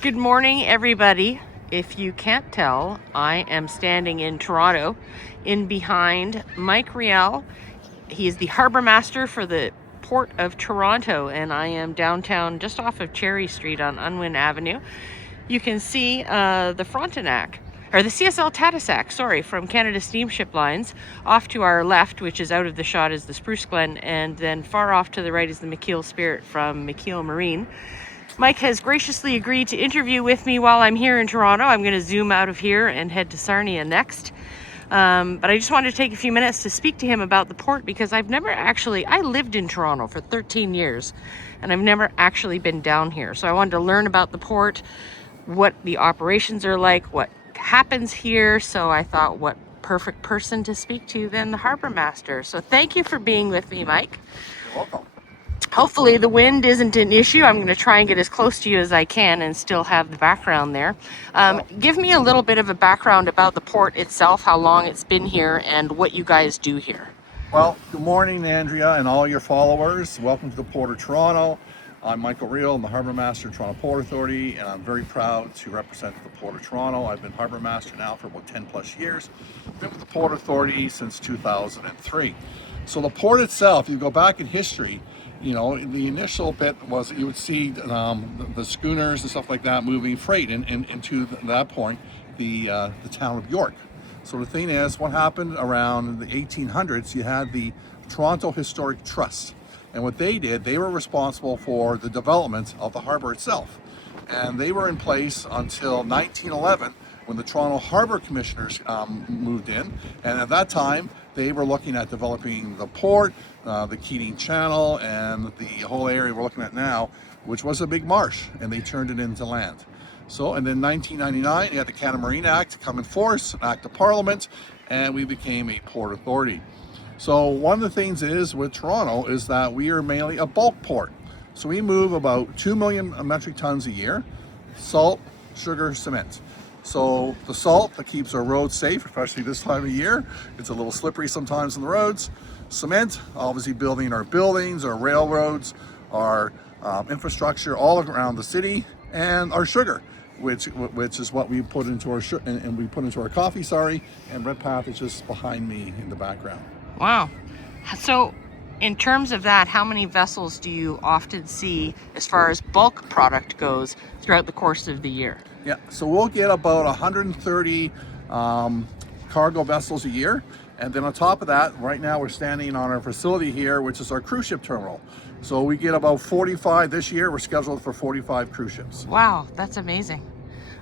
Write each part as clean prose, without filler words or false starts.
Good morning, everybody. If you can't tell, I am standing in Toronto in behind Mike Riel. He is the Harbourmaster for the Port of Toronto, and I am downtown just off of Cherry Street on Unwin Avenue. You can see the Frontenac, or the CSL Tadoussac, sorry, from Canada Steamship Lines. Off to our left, which is out of the shot, is the Spruceglen, and then far off to the right is the McKiel Spirit from McKiel Marine. Mike has graciously agreed to interview with me while I'm here in Toronto. I'm going to zoom out of here and head to Sarnia next. But I just wanted to take a few minutes to speak to him about the port because I lived in Toronto for 13 years and I've never actually been down here. So I wanted to learn about the port, what the operations are like, what happens here. So I thought, what perfect person to speak to than the Harbourmaster. So thank you for being with me, Mike. You're welcome. Hopefully the wind isn't an issue. I'm going to try and get as close to you as I can and still have the background there. Give me a little bit of a background about the port itself, how long it's been here, and what you guys do here. Well, good morning, Andrea, and all your followers. Welcome to the Port of Toronto. I'm Michael Riel, I'm the Harbourmaster Toronto Port Authority, and I'm very proud to represent the Port of Toronto. I've been Harbourmaster now for about 10 plus years. I've been with the Port Authority since 2003. So the port itself, you go back in history, you know, the initial bit was you would see the schooners and stuff like that moving freight into that point, the town of York. So the thing is, what happened around the 1800s, you had the Toronto Historic Trust. And what they did, they were responsible for the development of the harbor itself. And they were in place until 1911 when the Toronto Harbor Commissioners moved in. And at that time, they were looking at developing the port, the Keating Channel, and the whole area we're looking at now, which was a big marsh, and they turned it into land. So, and then 1999, you had the Canada Marine Act come in force, an act of Parliament, and we became a port authority. So one of the things is with Toronto is that we are mainly a bulk port. So we move about 2 million metric tons a year, salt, sugar, cement. So the salt that keeps our roads safe, especially this time of year. It's a little slippery sometimes on the roads. Cement, obviously building our buildings, our railroads, our infrastructure all around the city, and our sugar, which is what we put into our and we put into our coffee. And Redpath is just behind me in the background. Wow. So in terms of that, how many vessels do you often see as far as bulk product goes throughout the course of the year? Yeah, so we'll get about 130 cargo vessels a year. And then on top of that, right now we're standing on our facility here, which is our cruise ship terminal. So we get about 45 this year. We're scheduled for 45 cruise ships. Wow, that's amazing.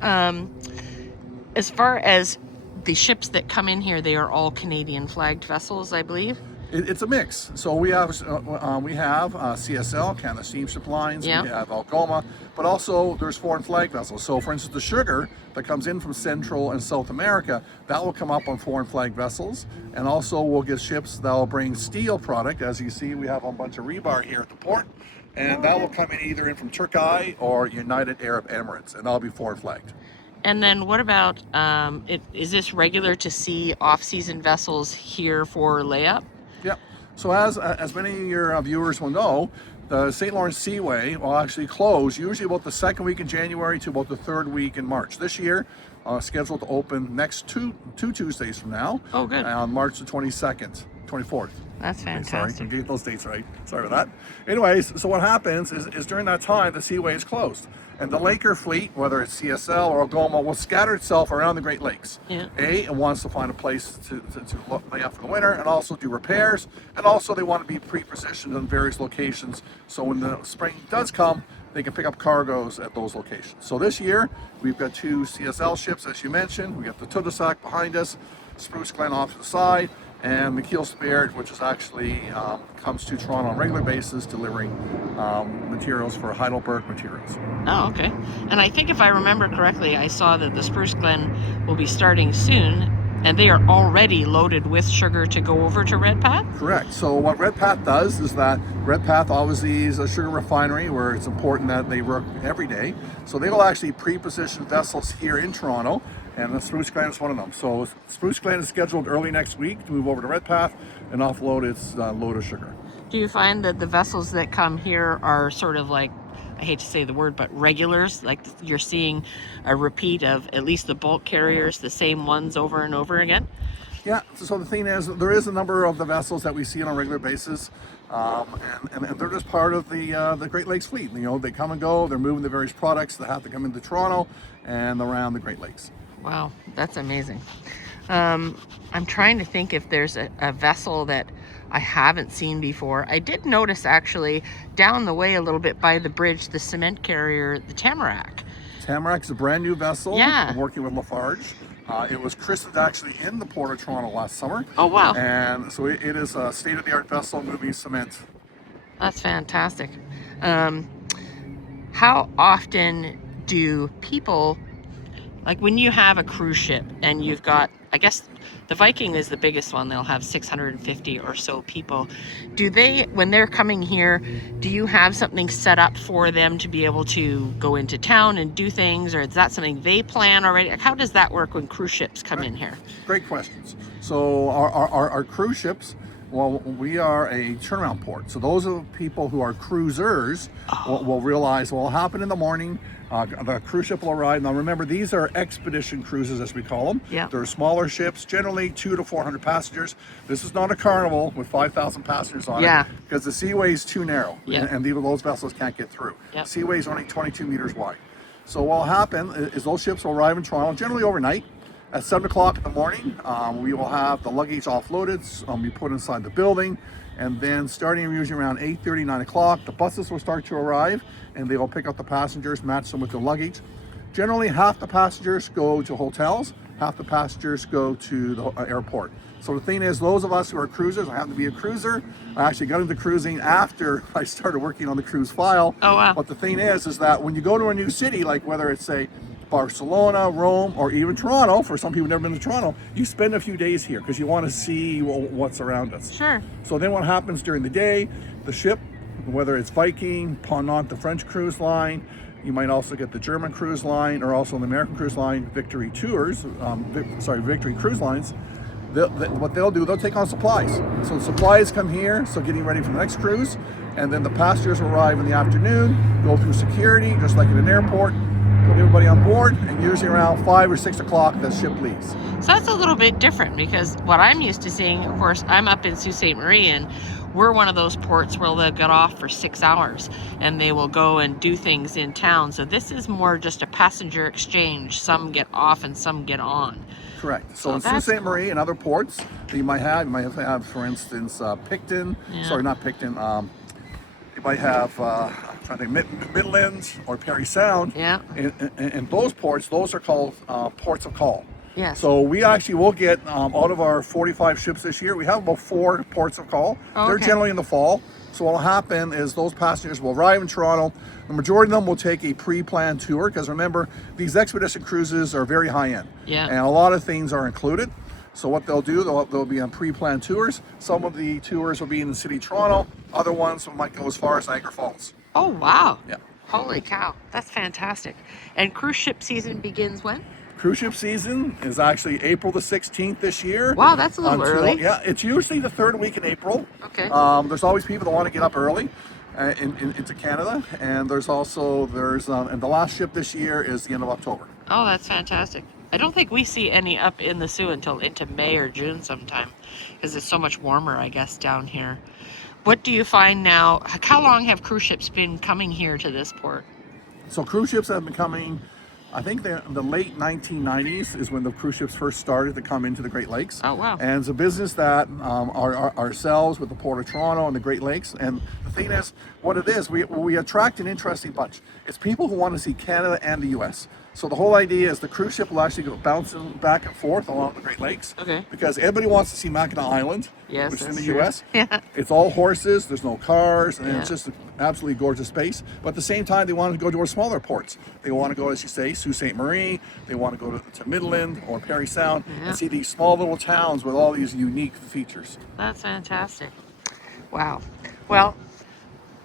As far as the ships that come in here, they are all Canadian flagged vessels, I believe. It's a mix. So we have CSL, Canada Steamship Lines, Yeah. We have Algoma, but also there's foreign flag vessels. So for instance, the sugar that comes in from Central and South America, that will come up on foreign flag vessels. And also we'll get ships that will bring steel product. As you see, we have a bunch of rebar here at the port, and that will come in either in from Turkey or United Arab Emirates, and that'll be foreign flagged. And then what about, is this regular to see off-season vessels here for layup? Yeah. So as many of your viewers will know, the St. Lawrence Seaway will actually close usually about the second week in January to about the third week in March. This year, scheduled to open next two Tuesdays from now. Oh, good. On March the 22nd, 24th. That's fantastic. Okay, sorry, I gave those dates right. Sorry about that. Anyways, so what happens is during that time, the Seaway is closed. And the Laker fleet, whether it's CSL or Algoma, will scatter itself around the Great Lakes. Yeah. It wants to find a place to lay up for the winter and also do repairs. And also they want to be pre-positioned in various locations. So when the spring does come, they can pick up cargoes at those locations. So this year, we've got 2 CSL ships, as you mentioned. We got the Tadoussac behind us, Spruceglen off to the side, and McKiel Spirit, which is actually comes to Toronto on a regular basis, delivering materials for Heidelberg Materials. Oh, okay. And I think if I remember correctly, I saw that the Spruceglen will be starting soon, and they are already loaded with sugar to go over to Redpath? Correct. So what Redpath does is that Redpath obviously is a sugar refinery where it's important that they work every day. So they will actually pre-position vessels here in Toronto, and the Spruceglen is one of them. So Spruceglen is scheduled early next week to move over to Redpath and offload its load of sugar. Do you find that the vessels that come here are sort of like I hate to say the word, but regulars, like you're seeing a repeat of at least the bulk carriers, the same ones over and over again? Yeah, so the thing is, there is a number of the vessels that we see on a regular basis, and they're just part of the Great Lakes fleet. You know, they come and go, they're moving the various products that have to come into Toronto and around the Great Lakes. Wow, that's amazing. I'm trying to think if there's a vessel that I haven't seen before. I did notice actually down the way a little bit by the bridge, the cement carrier, the Tamarack. Tamarack is a brand new vessel. Yeah. I'm working with Lafarge. It was christened actually in the Port of Toronto last summer. Oh, wow. And so it is a state-of-the-art vessel moving cement. That's fantastic. How often do people, like when you have a cruise ship and you've got, I guess the Viking is the biggest one, they'll have 650 or so people. Do they, when they're coming here, do you have something set up for them to be able to go into town and do things, or is that something they plan already? Like, how does that work when cruise ships come in here? Great questions. So our cruise ships, well, we are a turnaround port. So those are people who are cruisers will realize what will happen in the morning. The cruise ship will arrive. Now remember, these are expedition cruises, as we call them. Yeah. They're smaller ships, generally 200 to 400 passengers. This is not a Carnival with 5,000 passengers on it, because the seaway is too narrow, and even those vessels can't get through. Yep. Seaway is only 22 meters wide. So what will happen is those ships will arrive in Toronto, generally overnight. At 7 o'clock in the morning, we will have the luggage offloaded, be put inside the building, and then starting usually around 8:30, 9 o'clock, the buses will start to arrive, and they will pick up the passengers, match them with the luggage. Generally, half the passengers go to hotels, half the passengers go to the airport. So the thing is, those of us who are cruisers, I happen to be a cruiser. I actually got into cruising after I started working on the cruise file. Oh, wow. But the thing is that when you go to a new city, like whether it's, say, Barcelona, Rome, or even Toronto, for some people who've never been to Toronto, you spend a few days here because you want to see what's around us. Sure. So then what happens during the day, the ship, whether it's Viking, Ponant, the French cruise line, you might also get the German cruise line, or also the American cruise line, Victory Cruise Lines. What they'll do, they'll take on supplies. So the supplies come here, so getting ready for the next cruise, and then the passengers will arrive in the afternoon, go through security, just like at an airport, put everybody on board, and usually around 5 or 6 o'clock the ship leaves. So that's a little bit different, because what I'm used to seeing, of course, I'm up in Sault Ste. Marie, and we're one of those ports where they'll get off for 6 hours and they will go and do things in town. So this is more just a passenger exchange. Some get off and some get on. Correct. So in Sault Ste. Marie and other ports that you might have, for instance, Picton. Yeah. Sorry, not Picton. You might have Midland or Parry Sound. Yeah. And those ports, those are called ports of call. Yes. So we actually will get, out of our 45 ships this year, we have about 4 ports of call. Oh, They're okay. generally in the fall. So what will happen is those passengers will arrive in Toronto. The majority of them will take a pre-planned tour, because remember, these expedition cruises are very high-end. Yeah. And a lot of things are included. So what they'll do, they'll be on pre-planned tours. Some of the tours will be in the city of Toronto. Other ones might go as far as Niagara Falls. Oh, wow. Yeah. Holy cow. That's fantastic. And cruise ship season begins when? Cruise ship season is actually April the 16th this year. Wow, that's a little early. Yeah, it's usually the 3rd week in April. Okay. There's always people that want to get up early into Canada, and there's and the last ship this year is the end of October. Oh, that's fantastic. I don't think we see any up in the Soo until into May or June sometime, because it's so much warmer, I guess, down here. What do you find now? How long have cruise ships been coming here to this port? So cruise ships have been coming, I think the late 1990s is when the cruise ships first started to come into the Great Lakes. Oh, wow. And it's a business that ourselves with the Port of Toronto and the Great Lakes. And the thing is, what it is, we attract an interesting bunch. It's people who want to see Canada and the U.S. So the whole idea is the cruise ship will actually go bouncing back and forth along the Great Lakes. Okay. Because everybody wants to see Mackinac Island, Yes, which is in that's the true. U.S. Yeah. It's all horses, there's no cars, and Yeah. it's just an absolutely gorgeous space. But at the same time, they want to go to our smaller ports. They want to go, as you say, Sault Ste. Marie. They want to go to Midland or Parry Sound and see these small little towns with all these unique features. That's fantastic. Wow. Well,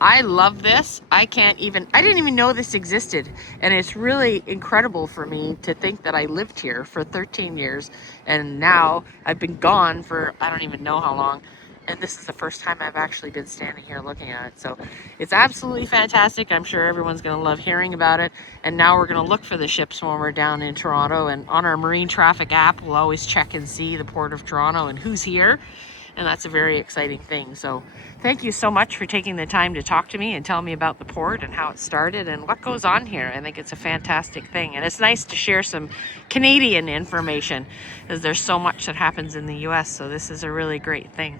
I love this. I didn't even know this existed. And it's really incredible for me to think that I lived here for 13 years. And now I've been gone for, I don't even know how long. and this is the first time I've actually been standing here looking at it. So it's absolutely fantastic. I'm sure everyone's going to love hearing about it. And now we're going to look for the ships when we're down in Toronto. And on our marine traffic app, we'll always check and see the Port of Toronto and who's here. And that's a very exciting thing. So thank you so much for taking the time to talk to me and tell me about the port and how it started and what goes on here. I think it's a fantastic thing. And it's nice to share some Canadian information, as there's so much that happens in the US. So this is a really great thing.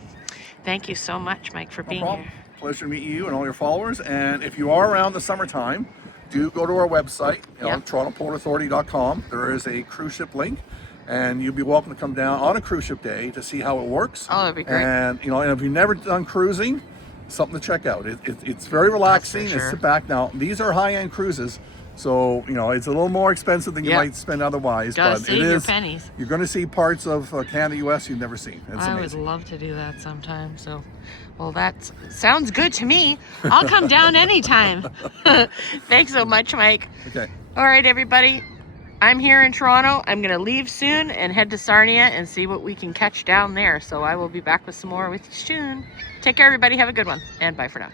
Thank you so much, Mike, for being here. Pleasure to meet you and all your followers. And if you are around the summertime, do go to our website, TorontoPortAuthority.com. There is a cruise ship link. And you'll be welcome to come down on a cruise ship day to see how it works. Oh, that'd be great. And and if you've never done cruising, something to check out. It's very relaxing. Sure. It's sit back. Now these are high-end cruises, so it's a little more expensive than you might spend otherwise. Gotta but save your pennies. You're going to see parts of Canada, US you've never seen. It's I amazing. would love to do that sometime. So, well, that sounds good to me. I'll come down anytime. Thanks so much, Mike. Okay. All right, everybody. I'm here in Toronto. I'm going to leave soon and head to Sarnia and see what we can catch down there. So I will be back with some more with you soon. Take care, everybody. Have a good one. And bye for now.